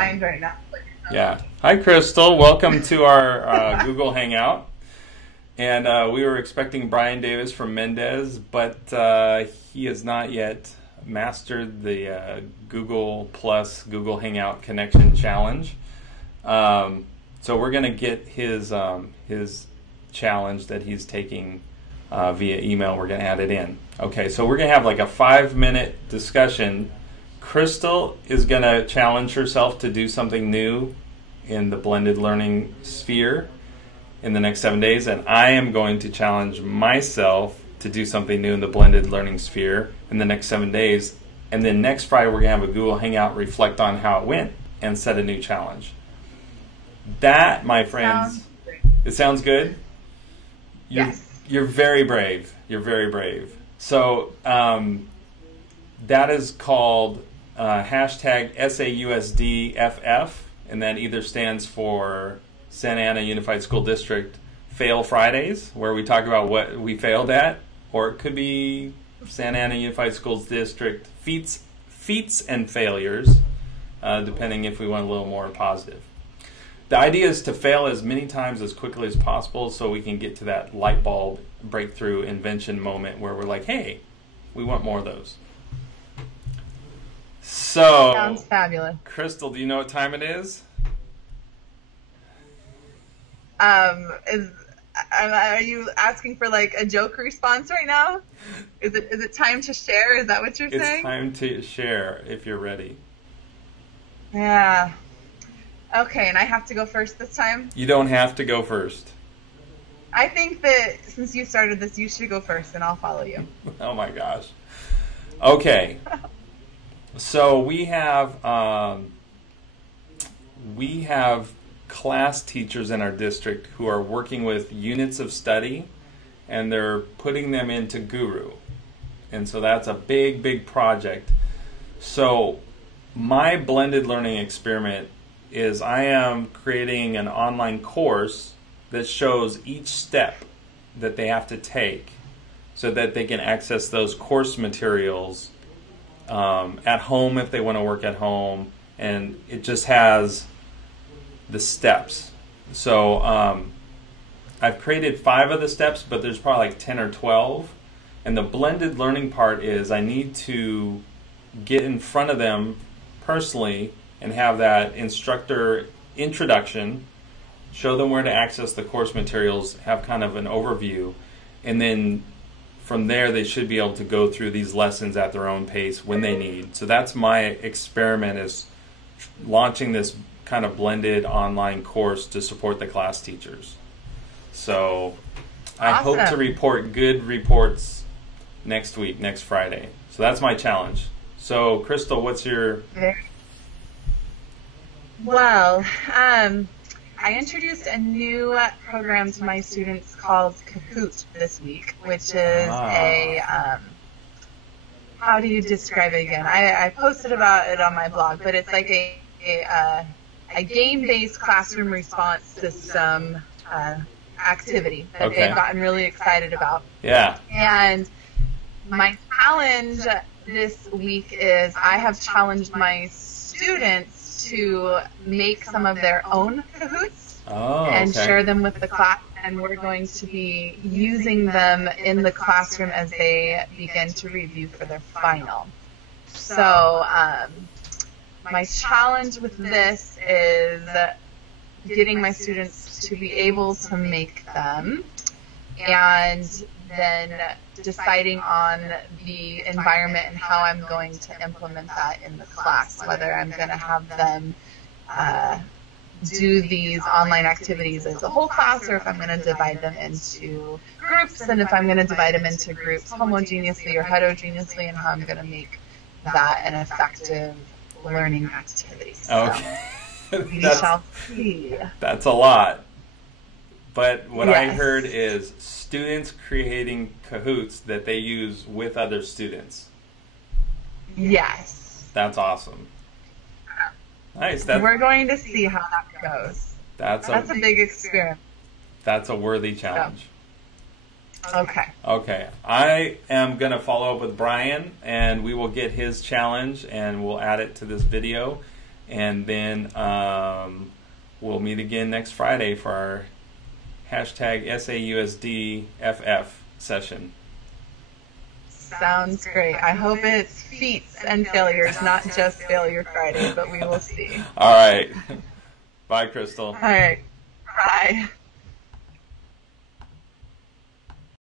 mind right now. Yeah. Hi, Crystal. Welcome to our Google Hangout. And we were expecting Brian Davis from Mendez, but he has not yet mastered the Google Plus Google Hangout Connection Challenge. So we're going to get his challenge that he's taking via email. We're going to add it in. Okay, so we're going to have like a 5-minute discussion. Crystal is going to challenge herself to do something new in the blended learning sphere in the next 7 days, and I am going to challenge myself to do something new in the blended learning sphere in the next 7 days. And then next Friday we're going to have a Google Hangout, reflect on how it went, and set a new challenge. That, my friends, it sounds good? Yes. You're very brave. You're very brave. So that is called hashtag SAUSD FF, and that either stands for Santa Ana Unified School District Fail Fridays, where we talk about what we failed at, or it could be Santa Ana Unified Schools District feats and failures, depending if we want a little more positive. The idea is to fail as many times as quickly as possible so we can get to that light bulb breakthrough invention moment where we're like, hey, we want more of those. So, sounds fabulous. Crystal, do you know what time it is? Are you asking for like a joke response right now? Is it time to share? Is that what you're saying? It's time to share if you're ready. Yeah. Okay, and I have to go first this time? You don't have to go first. I think that since you started this, you should go first, and I'll follow you. Oh my gosh. Okay. So we have class teachers in our district who are working with units of study, and they're putting them into Guru. And so that's a big, big project. So my blended learning experiment is I am creating an online course that shows each step that they have to take so that they can access those course materials at home if they want to work at home, and it just has the steps. So I've created 5 of the steps, but there's probably like 10 or 12, and the blended learning part is I need to get in front of them personally and have that instructor introduction, show them where to access the course materials, have kind of an overview, and then from there they should be able to go through these lessons at their own pace when they need. So that's my experiment, is launching this kind of blended online course to support the class teachers. So I hope to report good reports next week, next Friday. So that's my challenge. So Crystal, what's your... Well, I introduced a new program to my students called Kahoot this week, which is how do you describe it again? I posted about it on my blog, but it's like a game-based classroom response system activity that they've gotten really excited about. Yeah. And my challenge this week is I have challenged my students to make some of their own Kahoots and share them with the class, and we're going to be using them in the classroom as they begin to review for their final. So my challenge with this is getting my students to be able to make them, and then deciding on the environment and how I'm going to implement that in the class, whether I'm going to have them do these online activities as a whole class, or if I'm going to divide them into groups, and if I'm going to divide them into groups homogeneously or heterogeneously, and how I'm going to make that an effective learning activity. Okay. So we shall see. That's a lot. But what I heard is students creating Kahoots that they use with other students. Yes. That's awesome. Nice. We're going to see how that goes. That's a big experiment. That's a worthy challenge. Okay. Okay. I am going to follow up with Brian, and we will get his challenge, and we'll add it to this video. And then we'll meet again next Friday for our hashtag SAUSDFF session. Sounds great. I hope it's feats and failures, not just Failure Friday, but we will see. All right. Bye, Crystal. All right. Bye.